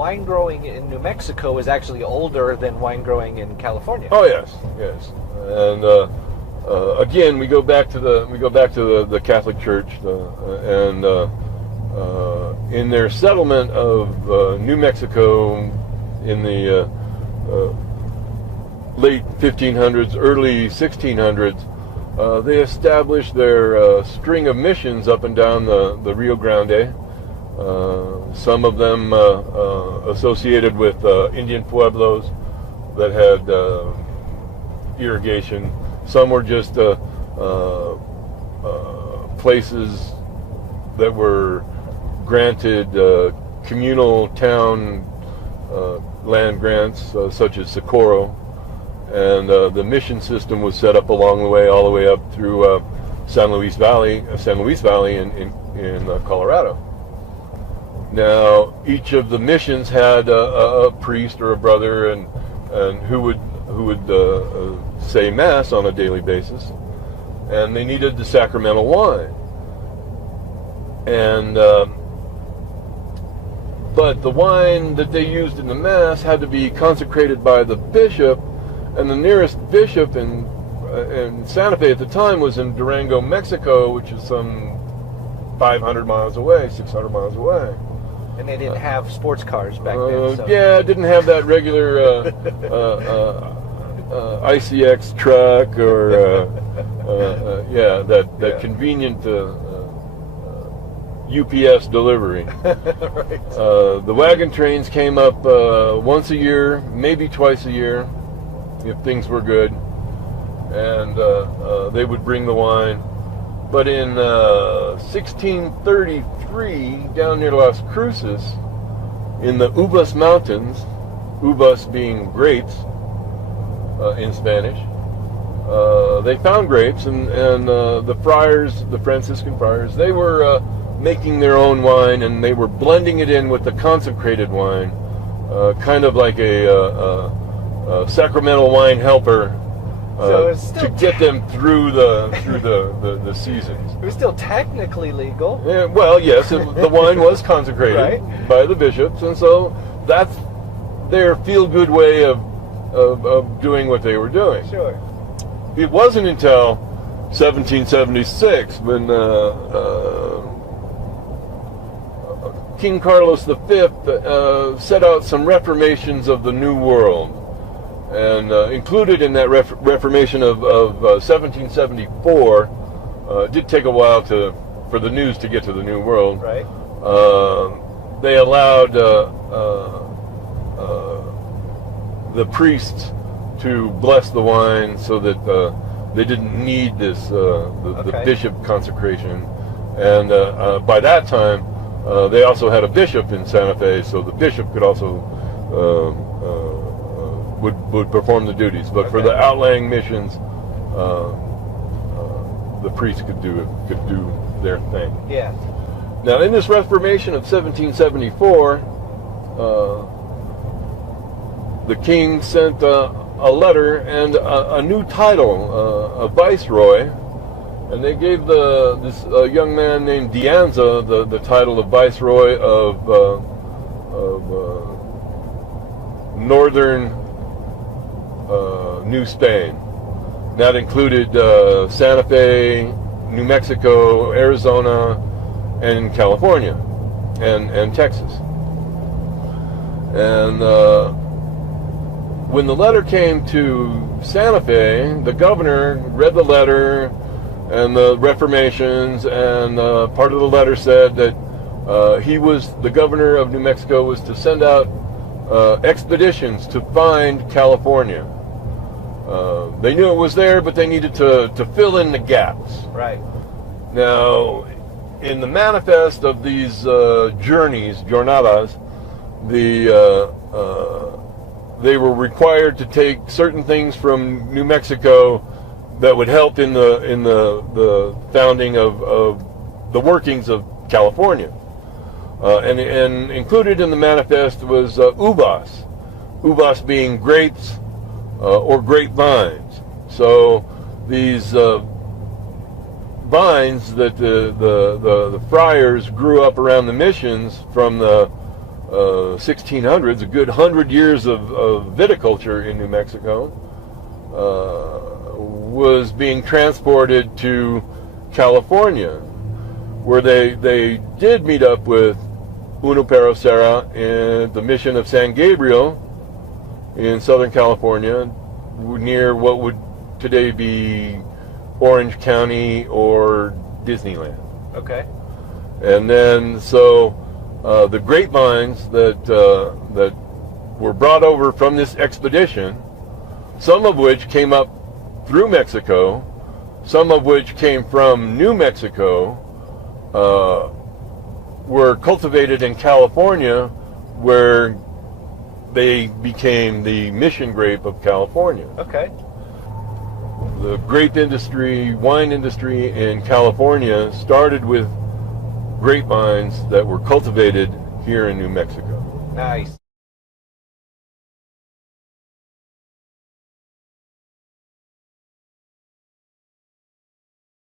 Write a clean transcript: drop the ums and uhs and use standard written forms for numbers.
wine growing in New Mexico is actually older than wine growing in California. Oh yes, yes. And again, we go back to the Catholic Church, and in their settlement of New Mexico in the late 1500s, early 1600s, they established their string of missions up and down the Rio Grande. Some of them associated with Indian Pueblos that had irrigation. Some were just places that were granted communal town land grants, such as Socorro. And the mission system was set up along the way, all the way up through San Luis Valley in Colorado. Now, each of the missions had a priest or a brother, and who would say mass on a daily basis, and they needed the sacramental wine. And but the wine that they used in the mass had to be consecrated by the bishop. And the nearest bishop in Santa Fe at the time was in Durango, Mexico, which is some 500 miles away, 600 miles away. And they didn't have sports cars back then. So. Yeah, it didn't have that regular ICX truck or that convenient UPS delivery. Right. The wagon trains came up once a year, maybe twice a year, if things were good, and they would bring the wine. But in 1633, down near Las Cruces, in the Uvas Mountains, uvas being grapes in Spanish, they found grapes, and the friars, the Franciscan friars, they were making their own wine, and they were blending it in with the consecrated wine, kind of like a Sacramental Wine helper, to get them through the seasons. It was still technically legal. Yeah, well, yes, the wine was consecrated right. by the bishops, and so that's their feel-good way of doing what they were doing. Sure. It wasn't until 1776 when King Carlos V set out some reformations of the New World. And included in that Reformation of 1774, it did take a while for the news to get to the New World. Right. They allowed the priests to bless the wine, so that they didn't need this the bishop consecration. And by that time, they also had a bishop in Santa Fe, so the bishop could also would perform the duties, but for the outlying missions, the priests could do their thing. Yeah. Now, in this Reformation of 1774, the king sent a letter and a new title, a viceroy, and they gave this young man named Dianza the title of viceroy of northern New Spain. That included Santa Fe, New Mexico, Arizona, and California, and Texas. And when the letter came to Santa Fe, the governor read the letter and the reformations, and part of the letter said that the governor of New Mexico was to send out expeditions to find California. They knew it was there, but they needed to fill in the gaps. Right. Now, in the manifest of these jornadas, they were required to take certain things from New Mexico that would help in the founding of the workings of California. And included in the manifest was uvas being grapes or grapevines. So these vines that the friars grew up around the missions from the 1600s, a good 100 years of viticulture in New Mexico, was being transported to California, where they did meet up with Junipero Serra in the mission of San Gabriel in Southern California, near what would today be Orange County or Disneyland. Okay. And then, so the grapevines that were brought over from this expedition, some of which came up through Mexico, some of which came from New Mexico, were cultivated in California, where they became the mission grape of California. Okay. The grape industry, wine industry in California started with grapevines that were cultivated here in New Mexico. Nice.